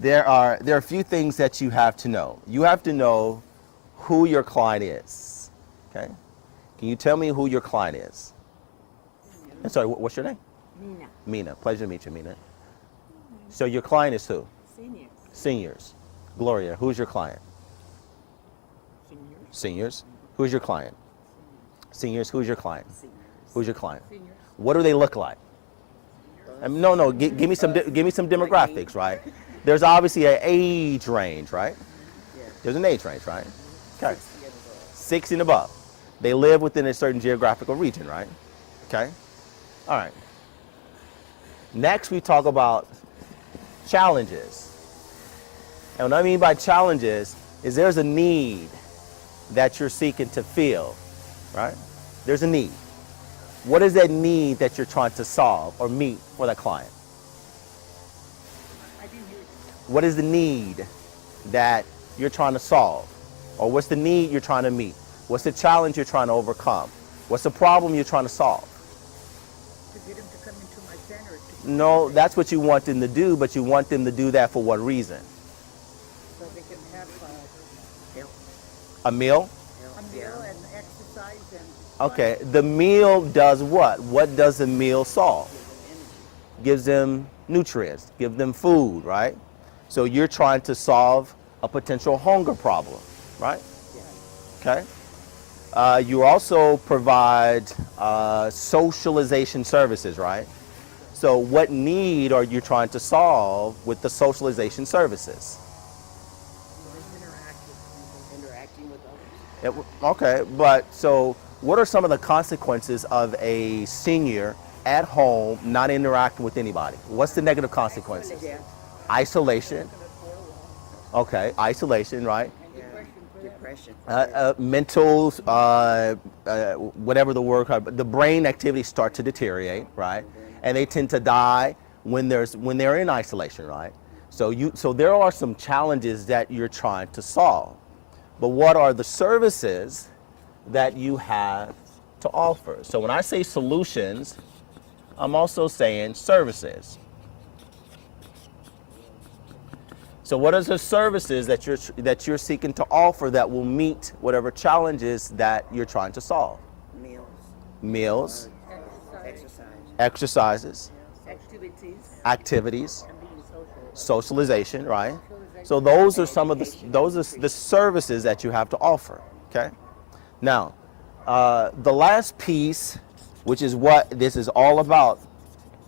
there are a few things that you have to know. You have to know who your client is. Okay? Can you tell me who your client is? I'm sorry, what's your name? Mina. Mina. Pleasure to meet you, Mina. So your client is who? Seniors. Seniors. Gloria, who's your client? Seniors. Seniors. Who's your client? Seniors. Who's your client? Seniors. Who's your client? Seniors. What do they look like? No. Give me some demographics, right? There's obviously an age range, right? There's an age range, right? Okay. 60 and above. They live within a certain geographical region, right? Okay. All right. Next, we talk about challenges. And what I mean by challenges is there's a need that you're seeking to fill, right? There's a need. What is that need that you're trying to solve or meet for that client? I didn't hear you. What is the need that you're trying to solve? Or what's the need you're trying to meet? What's the challenge you're trying to overcome? What's the problem you're trying to solve? To get them to come into my center. No, that's what you want them to do, but you want them to do that for what reason? So they can have help. A meal? A meal and exercise and Okay, the meal does what? What does the meal solve? Gives them nutrients, give them food, right? So you're trying to solve a potential hunger problem, right? Okay. You also provide socialization services, right? So what need are you trying to solve with the socialization services? interacting with others. Okay, but so what are some of the consequences of a senior at home not interacting with anybody? What's the negative consequences? Isolation. Okay, isolation, right? Depression. Mental, whatever the word, the brain activities start to deteriorate, right? And they tend to die when they're in isolation, right? So there are some challenges that you're trying to solve. But what are the services that you have to offer? So when I say solutions, I'm also saying services. So what are the services that you're seeking to offer that will meet whatever challenges that you're trying to solve? Meals, exercises, activities, socialization, right? So those are some of the services that you have to offer. Okay. Now, the last piece, which is what this is all about,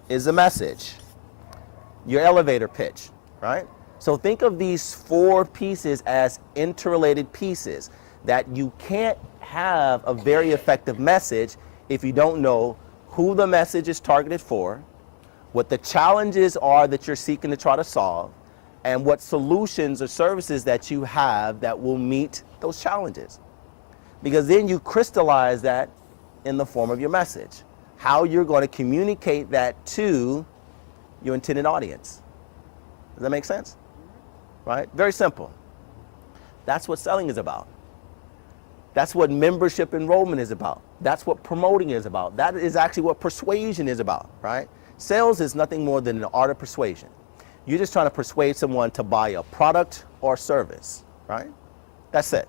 is the message. Your elevator pitch, right? So think of these 4 pieces as interrelated pieces, that you can't have a very effective message if you don't know who the message is targeted for, what the challenges are that you're seeking to try to solve, and what solutions or services that you have that will meet those challenges. Because then you crystallize that in the form of your message, how you're going to communicate that to your intended audience. Does that make sense? Right? Very simple. That's what selling is about. That's what membership enrollment is about. That's what promoting is about. That is actually what persuasion is about, right? Sales is nothing more than an art of persuasion. You're just trying to persuade someone to buy a product or service, right? That's it.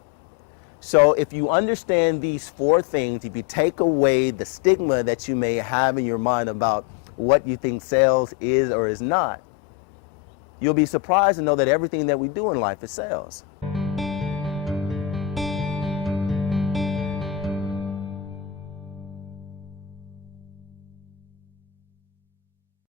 So if you understand these 4 things, if you take away the stigma that you may have in your mind about what you think sales is or is not, you'll be surprised to know that everything that we do in life is sales.